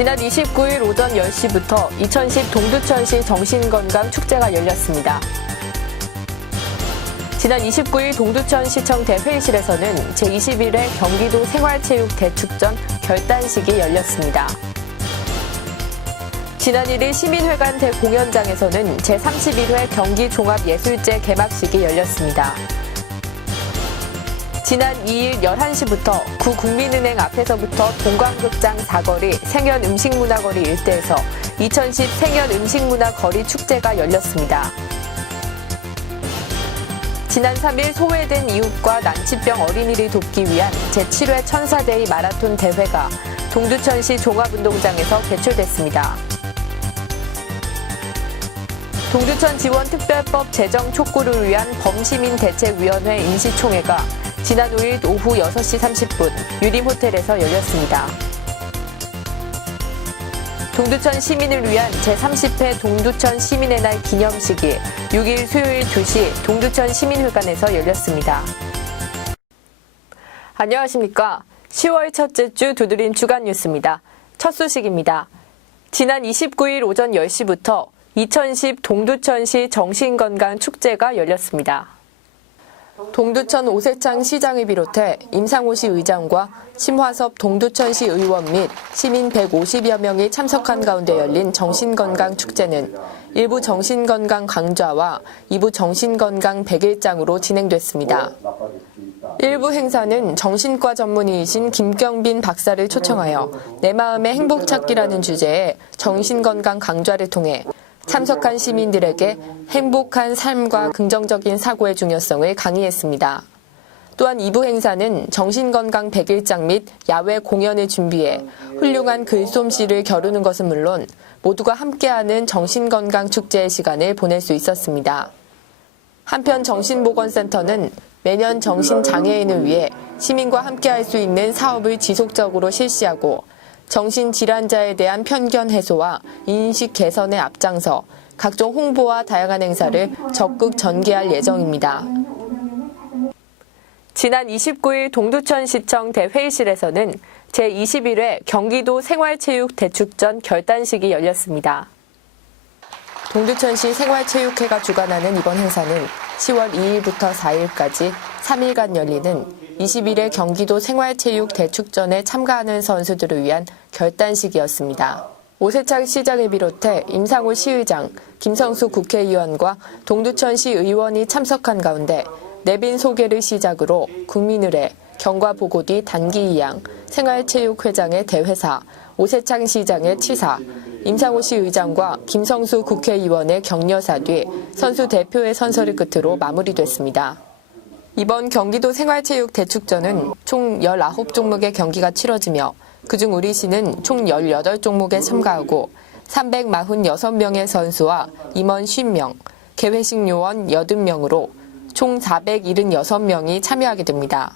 지난 29일 오전 10시부터 2010 동두천시 정신건강축제가 열렸습니다. 지난 29일 동두천시청 대회의실에서는 제21회 경기도 생활체육대축전 결단식이 열렸습니다. 지난 1일 시민회관 대공연장에서는 제31회 경기종합예술제 개막식이 열렸습니다. 지난 2일 11시부터 구국민은행 앞에서부터 동광극장 사거리 생연음식문화거리 일대에서 2010 생연음식문화거리 축제가 열렸습니다. 지난 3일 소외된 이웃과 난치병 어린이를 돕기 위한 제7회 천사데이 마라톤 대회가 동두천시 종합운동장에서 개최됐습니다. 동두천 지원특별법 제정 촉구를 위한 범시민대책위원회 임시총회가 지난 5일 오후 6시 30분 유림호텔에서 열렸습니다. 동두천 시민을 위한 제30회 동두천 시민의 날 기념식이 6일 수요일 2시 동두천 시민회관에서 열렸습니다. 안녕하십니까. 10월 첫째 주 두드린 주간 뉴스입니다. 첫 소식입니다. 지난 29일 오전 10시부터 2010 동두천시 정신건강축제가 열렸습니다. 동두천 오세창 시장을 비롯해 임상호 시 의장과 심화섭 동두천시 의원 및 시민 150여 명이 참석한 가운데 열린 정신건강축제는 일부 정신건강 강좌와 2부 정신건강 100일장으로 진행됐습니다. 일부 행사는 정신과 전문의이신 김경빈 박사를 초청하여 내 마음의 행복 찾기라는 주제의 정신건강 강좌를 통해 참석한 시민들에게 행복한 삶과 긍정적인 사고의 중요성을 강의했습니다. 또한 2부 행사는 정신건강 100일장 및 야외 공연을 준비해 훌륭한 글솜씨를 겨루는 것은 물론 모두가 함께하는 정신건강축제의 시간을 보낼 수 있었습니다. 한편 정신보건센터는 매년 정신장애인을 위해 시민과 함께할 수 있는 사업을 지속적으로 실시하고 정신질환자에 대한 편견 해소와 인식 개선에 앞장서 각종 홍보와 다양한 행사를 적극 전개할 예정입니다. 지난 29일 동두천시청 대회의실에서는 제21회 경기도 생활체육대축전 결단식이 열렸습니다. 동두천시 생활체육회가 주관하는 이번 행사는 10월 2일부터 4일까지 3일간 열리는 21회 경기도 생활체육대축전에 참가하는 선수들을 위한 결단식이었습니다. 오세창 시장을 비롯해 임상호 시의장, 김성수 국회의원과 동두천시 의원이 참석한 가운데 내빈 소개를 시작으로 국민의례, 경과보고 뒤 단기이양, 생활체육회장의 대회사, 오세창 시장의 치사, 임상호 시의장과 김성수 국회의원의 격려사 뒤 선수 대표의 선서를 끝으로 마무리됐습니다. 이번 경기도 생활체육대축전은 총 19종목의 경기가 치러지며 그중 우리시는 총 18종목에 참가하고 346명의 선수와 임원 50명, 개회식 요원 80명으로 총 476명이 참여하게 됩니다.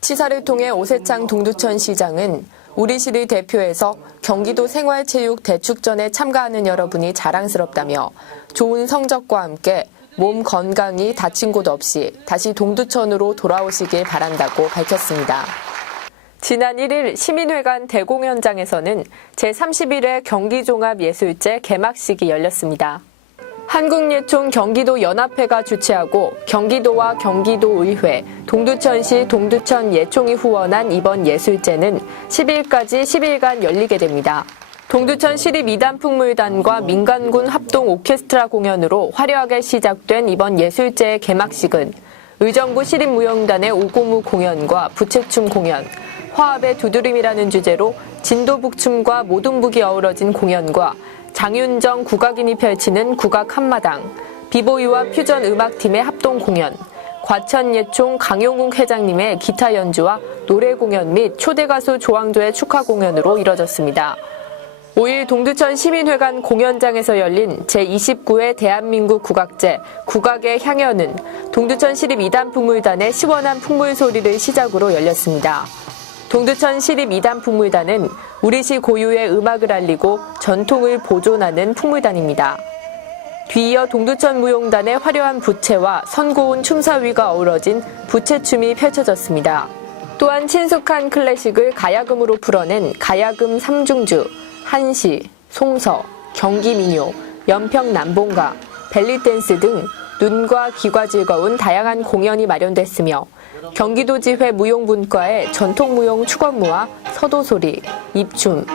치사를 통해 오세창 동두천 시장은 우리시를 대표해서 경기도 생활체육대축전에 참가하는 여러분이 자랑스럽다며 좋은 성적과 함께 몸 건강히 다친 곳 없이 다시 동두천으로 돌아오시길 바란다고 밝혔습니다. 지난 1일 시민회관 대공연장에서는 제31회 경기종합예술제 개막식이 열렸습니다. 한국예총 경기도연합회가 주최하고 경기도와 경기도의회, 동두천시 동두천예총이 후원한 이번 예술제는 10일까지 10일간 열리게 됩니다. 동두천 시립이단풍물단과 민간군 합동 오케스트라 공연으로 화려하게 시작된 이번 예술제의 개막식은 의정부 시립무용단의 오고무 공연과 부채춤 공연, 화합의 두드림이라는 주제로 진도북춤과 모둠북이 어우러진 공연과 장윤정 국악인이 펼치는 국악 한마당, 비보이와 퓨전 음악팀의 합동 공연, 과천예총 강용욱 회장님의 기타 연주와 노래 공연 및 초대 가수 조항조의 축하 공연으로 이뤄졌습니다. 5일 동두천 시민회관 공연장에서 열린 제29회 대한민국 국악제 국악의 향연은 동두천 시립이단풍물단의 시원한 풍물소리를 시작으로 열렸습니다. 동두천 시립이단풍물단은 우리시 고유의 음악을 알리고 전통을 보존하는 풍물단입니다. 뒤이어 동두천 무용단의 화려한 부채와 선고운 춤사위가 어우러진 부채춤이 펼쳐졌습니다. 또한 친숙한 클래식을 가야금으로 풀어낸 가야금 삼중주, 한시, 송서, 경기민요, 연평남봉가, 벨리댄스 등 눈과 귀가 즐거운 다양한 공연이 마련됐으며 경기도지회 무용분과의 전통무용 축원무와 서도소리, 입춤,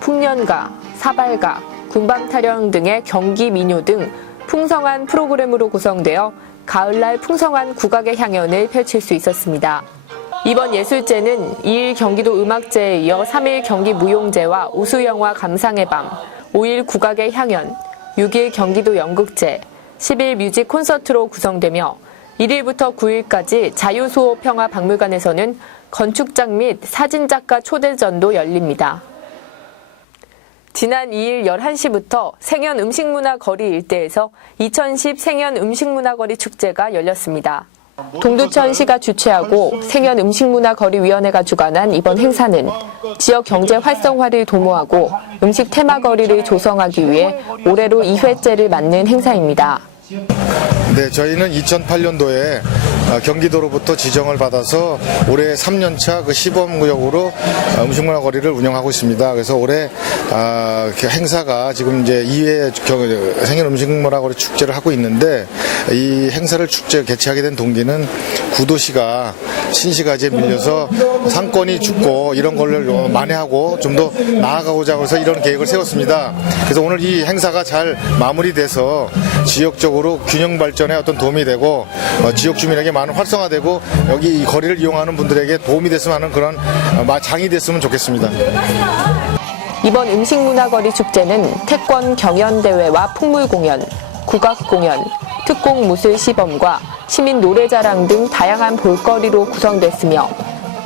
풍년가, 사발가, 군밤타령 등의 경기민요 등 풍성한 프로그램으로 구성되어 가을날 풍성한 국악의 향연을 펼칠 수 있었습니다. 이번 예술제는 2일 경기도 음악제에 이어 3일 경기무용제와 우수영화 감상의 밤, 5일 국악의 향연, 6일 경기도 연극제, 10일 뮤직 콘서트로 구성되며 1일부터 9일까지 자유수호평화박물관에서는 건축장 및 사진작가 초대전도 열립니다. 지난 2일 11시부터 생현 음식문화 거리 일대에서 2010 생현 음식문화거리 축제가 열렸습니다. 동두천시가 주최하고 생현 음식문화거리위원회가 주관한 이번 행사는 지역 경제 활성화를 도모하고 음식 테마거리를 조성하기 위해 올해로 2회째를 맞는 행사입니다. 네, 저희는 2008년도에 경기도로부터 지정을 받아서 올해 3년차 그 시범구역으로 음식문화 거리를 운영하고 있습니다. 그래서 올해 행사가 지금 이제 2회 생현 음식문화 거리 축제를 하고 있는데 이 행사를 개최하게 된 동기는 구도시가 신시가지에 밀려서 상권이 죽고 이런 걸 만회하고 좀 더 나아가고자 해서 이런 계획을 세웠습니다. 그래서 오늘 이 행사가 잘 마무리돼서 지역적으로 균형 발전에 어떤 도움이 되고 지역 주민에게 많은 활성화되고 여기 이 거리를 이용하는 분들에게 도움이 됐으면 하는 그런 장이 됐으면 좋겠습니다. 이번 음식문화거리 축제는 태권 경연대회와 풍물공연, 국악공연, 특공무술 시범과 시민 노래자랑 등 다양한 볼거리로 구성됐으며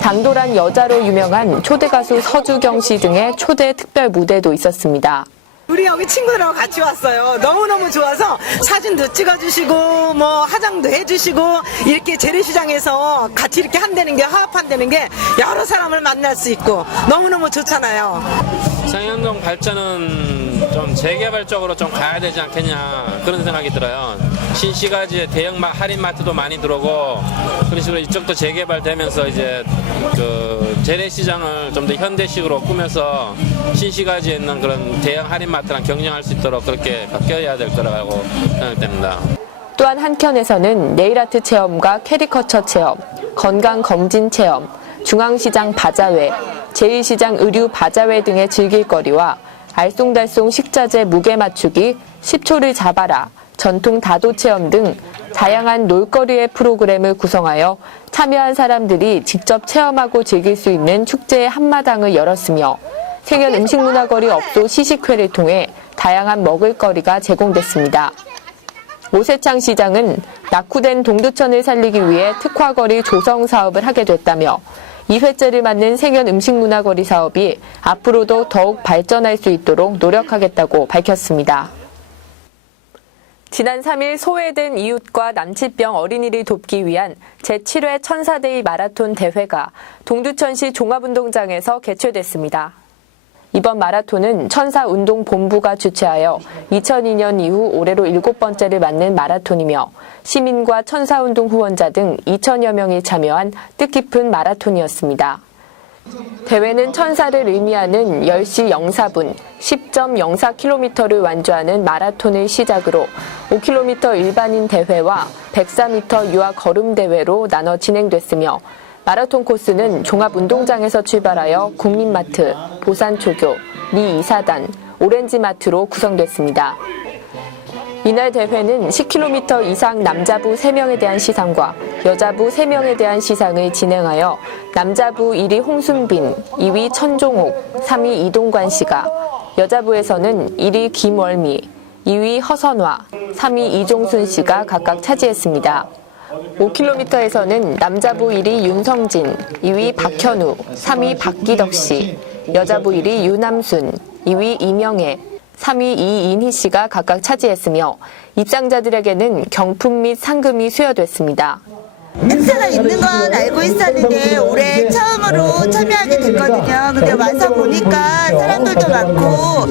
당돌한 여자로 유명한 초대가수 서주경 씨 등의 초대 특별 무대도 있었습니다. 우리 여기 친구들하고 같이 왔어요. 너무너무 좋아서 사진도 찍어주시고 뭐 화장도 해주시고 이렇게 재래시장에서 같이 이렇게 한다는 게 화합한다는 게 여러 사람을 만날 수 있고 너무너무 좋잖아요. 상현동 발전은 좀 재개발적으로 좀 가야 되지 않겠냐 그런 생각이 들어요. 신시가지에 대형 할인마트도 많이 들어오고 그런 식으로 이쪽도 재개발되면서 이제 그 재래시장을 좀 더 현대식으로 꾸며서 신시가지에 있는 그런 대형 할인마트랑 경쟁할 수 있도록 그렇게 바뀌어야 될 거라고 생각됩니다. 또한 한켠에서는 네일아트 체험과 캐리커처 체험, 건강검진 체험, 중앙시장 바자회, 제2시장 의류 바자회 등의 즐길거리와 알쏭달쏭 식자재 무게 맞추기, 10초를 잡아라, 전통 다도 체험 등 다양한 놀거리의 프로그램을 구성하여 참여한 사람들이 직접 체험하고 즐길 수 있는 축제의 한마당을 열었으며 생현 음식문화거리 업소 시식회를 통해 다양한 먹을거리가 제공됐습니다. 오세창 시장은 낙후된 동두천을 살리기 위해 특화거리 조성 사업을 하게 됐다며 2회째를 맞는 생현 음식문화거리 사업이 앞으로도 더욱 발전할 수 있도록 노력하겠다고 밝혔습니다. 지난 3일 소외된 이웃과 남치병 어린이를 돕기 위한 제7회 천사데이 마라톤 대회가 동두천시 종합운동장에서 개최됐습니다. 이번 마라톤은 천사운동본부가 주최하여 2002년 이후 올해로 7번째를 맞는 마라톤이며 시민과 천사운동 후원자 등 2천여 명이 참여한 뜻깊은 마라톤이었습니다. 대회는 천사를 의미하는 10시 04분 10.04km를 완주하는 마라톤을 시작으로 5km 일반인 대회와 104m 유아 걸음 대회로 나눠 진행됐으며 마라톤 코스는 종합운동장에서 출발하여 국민마트, 보산초교, 리 이사단, 오렌지마트로 구성됐습니다. 이날 대회는 10km 이상 남자부 3명에 대한 시상과 여자부 3명에 대한 시상을 진행하여 남자부 1위 홍순빈, 2위 천종옥, 3위 이동관 씨가, 여자부에서는 1위 김월미, 2위 허선화, 3위 이종순 씨가 각각 차지했습니다. 5km에서는 남자부 1위 윤성진, 2위 박현우, 3위 박기덕 씨, 여자부 1위 유남순, 2위 이명애, 3위 이인희 씨가 각각 차지했으며 입상자들에게는 경품 및 상금이 수여됐습니다. 행사가 있는 건 알고 있었는데 올해 처음으로 참여하게 됐거든요. 근데 와서 보니까 사람들도 많고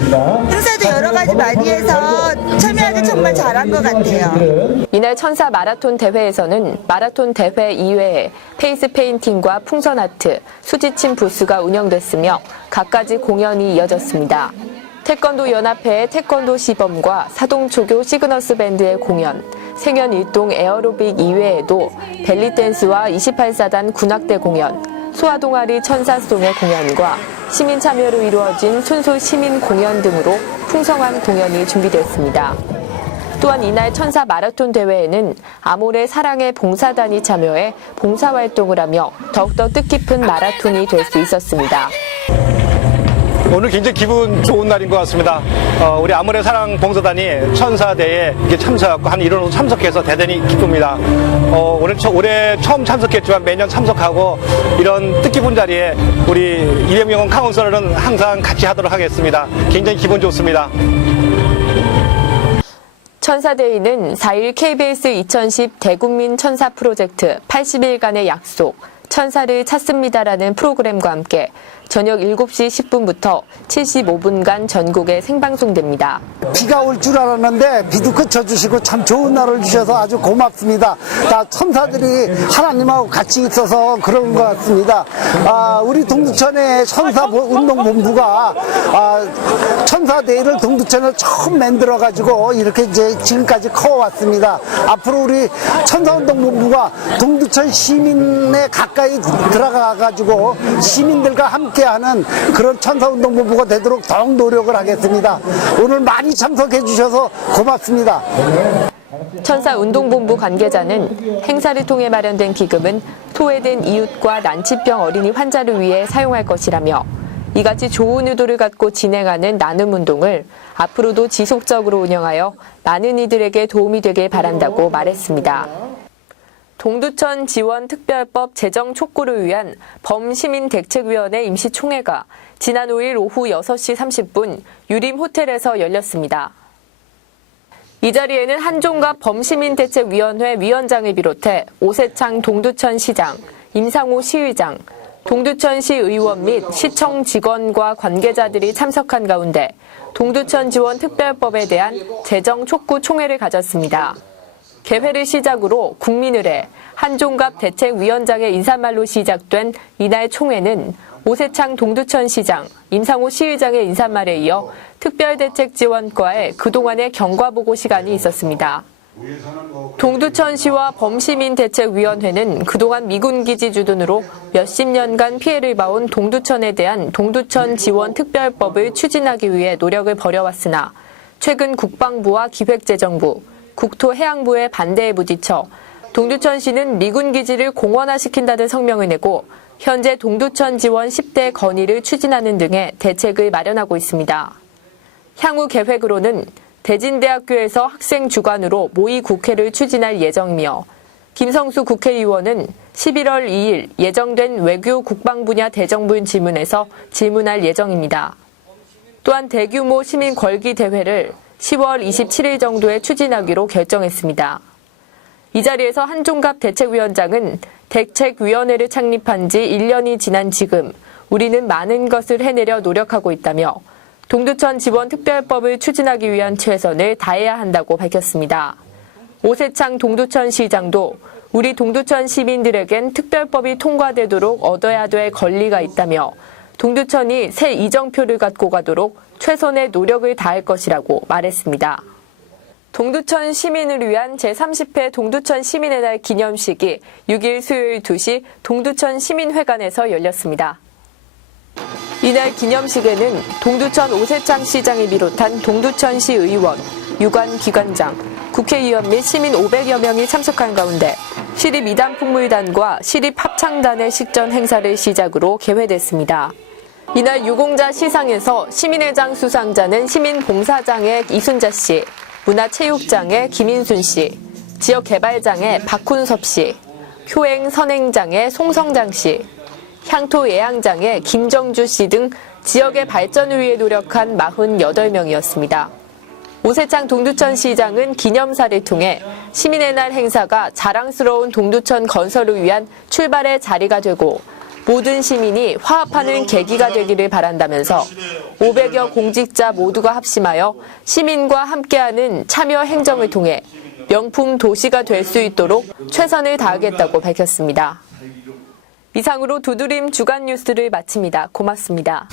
행사도 여러 가지 많이 해서 참여하기 정말 잘한 것 같아요. 이날 천사 마라톤 대회에서는 마라톤 대회 이외에 페이스 페인팅과 풍선 아트, 수지침 부스가 운영됐으며 갖가지 공연이 이어졌습니다. 태권도 연합회의 태권도 시범과 사동초교 시그너스 밴드의 공연, 생연 일동 에어로빅 이외에도 벨리댄스와 28사단 군악대 공연, 소아동아리 천사송의 공연과 시민 참여로 이루어진 순수 시민 공연 등으로 풍성한 공연이 준비됐습니다. 또한 이날 천사 마라톤 대회에는 아모레 사랑의 봉사단이 참여해 봉사활동을 하며 더욱더 뜻깊은 마라톤이 될 수 있었습니다. 오늘 굉장히 기분 좋은 날인 것 같습니다. 우리 아모레 사랑 봉사단이 천사대에 참석하고 한 1월 참석해서 대단히 기쁩니다. 올해 처음 참석했지만 매년 참석하고 이런 뜻깊은 자리에 우리 이병영 카운슬러는 항상 같이 하도록 하겠습니다. 굉장히 기분 좋습니다. 천사데이는 4일 KBS 2010 대국민 천사 프로젝트 80일간의 약속, 천사를 찾습니다라는 프로그램과 함께 저녁 7시 10분부터 75분간 전국에 생방송됩니다. 비가 올 줄 알았는데 비도 그쳐주시고 참 좋은 날을 주셔서 아주 고맙습니다. 다 천사들이 하나님하고 같이 있어서 그런 것 같습니다. 우리 동두천의 천사운동본부가 천사대회를 동두천에 처음 만들어가지고 이렇게 이제 지금까지 커왔습니다. 앞으로 우리 천사운동본부가 동두천 시민에 가까이 들어가가지고 시민들과 함께하는 그런 천사운동본부가 되도록 더욱 노력을 하겠습니다. 오늘 많이 참석해 주셔서 고맙습니다. 천사운동본부 관계자는 행사를 통해 마련된 기금은 소외된 이웃과 난치병 어린이 환자를 위해 사용할 것이라며 이같이 좋은 의도를 갖고 진행하는 나눔운동을 앞으로도 지속적으로 운영하여 많은 이들에게 도움이 되길 바란다고 말했습니다. 동두천 지원특별법 제정 촉구를 위한 범시민대책위원회 임시총회가 지난 5일 오후 6시 30분 유림호텔에서 열렸습니다. 이 자리에는 한종갑 범시민대책위원회 위원장을 비롯해 오세창 동두천시장, 임상호 시의장, 동두천시 의원 및 시청 직원과 관계자들이 참석한 가운데 동두천 지원특별법에 대한 제정 촉구 총회를 가졌습니다. 개회를 시작으로 국민의례 한종갑 대책위원장의 인사말로 시작된 이날 총회는 오세창 동두천시장, 임상호 시의장의 인사말에 이어 특별대책지원과의 그동안의 경과보고 시간이 있었습니다. 동두천시와 범시민대책위원회는 그동안 미군기지 주둔으로 몇십 년간 피해를 봐온 동두천에 대한 동두천 지원특별법을 추진하기 위해 노력을 벌여왔으나 최근 국방부와 기획재정부, 국토해양부의 반대에 부딪혀 동두천시는 미군기지를 공원화시킨다는 성명을 내고 현재 동두천 지원 10대 건의를 추진하는 등의 대책을 마련하고 있습니다. 향후 계획으로는 대진대학교에서 학생 주관으로 모의 국회를 추진할 예정이며 김성수 국회의원은 11월 2일 예정된 외교 국방 분야 대정부 질문에서 질문할 예정입니다. 또한 대규모 시민 걸기 대회를 10월 27일 정도에 추진하기로 결정했습니다. 이 자리에서 한종갑 대책위원장은 대책위원회를 창립한 지 1년이 지난 지금 우리는 많은 것을 해내려 노력하고 있다며 동두천 지원특별법을 추진하기 위한 최선을 다해야 한다고 밝혔습니다. 오세창 동두천시장도 우리 동두천 시민들에겐 특별법이 통과되도록 얻어야 될 권리가 있다며 동두천이 새 이정표를 갖고 가도록 최선의 노력을 다할 것이라고 말했습니다. 동두천 시민을 위한 제30회 동두천 시민의 날 기념식이 6일 수요일 2시 동두천 시민회관에서 열렸습니다. 이날 기념식에는 동두천 오세창 시장을 비롯한 동두천시 의원, 유관기관장, 국회의원 및 시민 500여 명이 참석한 가운데 시립이단풍물단과 시립합창단의 식전 행사를 시작으로 개회됐습니다. 이날 유공자 시상에서 시민회장 수상자는 시민봉사장의 이순자 씨, 문화체육장의 김인순 씨, 지역개발장의 박훈섭 씨, 효행선행장의 송성장 씨, 향토예양장의 김정주 씨 등 지역의 발전을 위해 노력한 48명이었습니다. 오세창 동두천시장은 기념사를 통해 시민의 날 행사가 자랑스러운 동두천 건설을 위한 출발의 자리가 되고 모든 시민이 화합하는 계기가 되기를 바란다면서 500여 공직자 모두가 합심하여 시민과 함께하는 참여 행정을 통해 명품 도시가 될 수 있도록 최선을 다하겠다고 밝혔습니다. 이상으로 두드림 주간 뉴스를 마칩니다. 고맙습니다.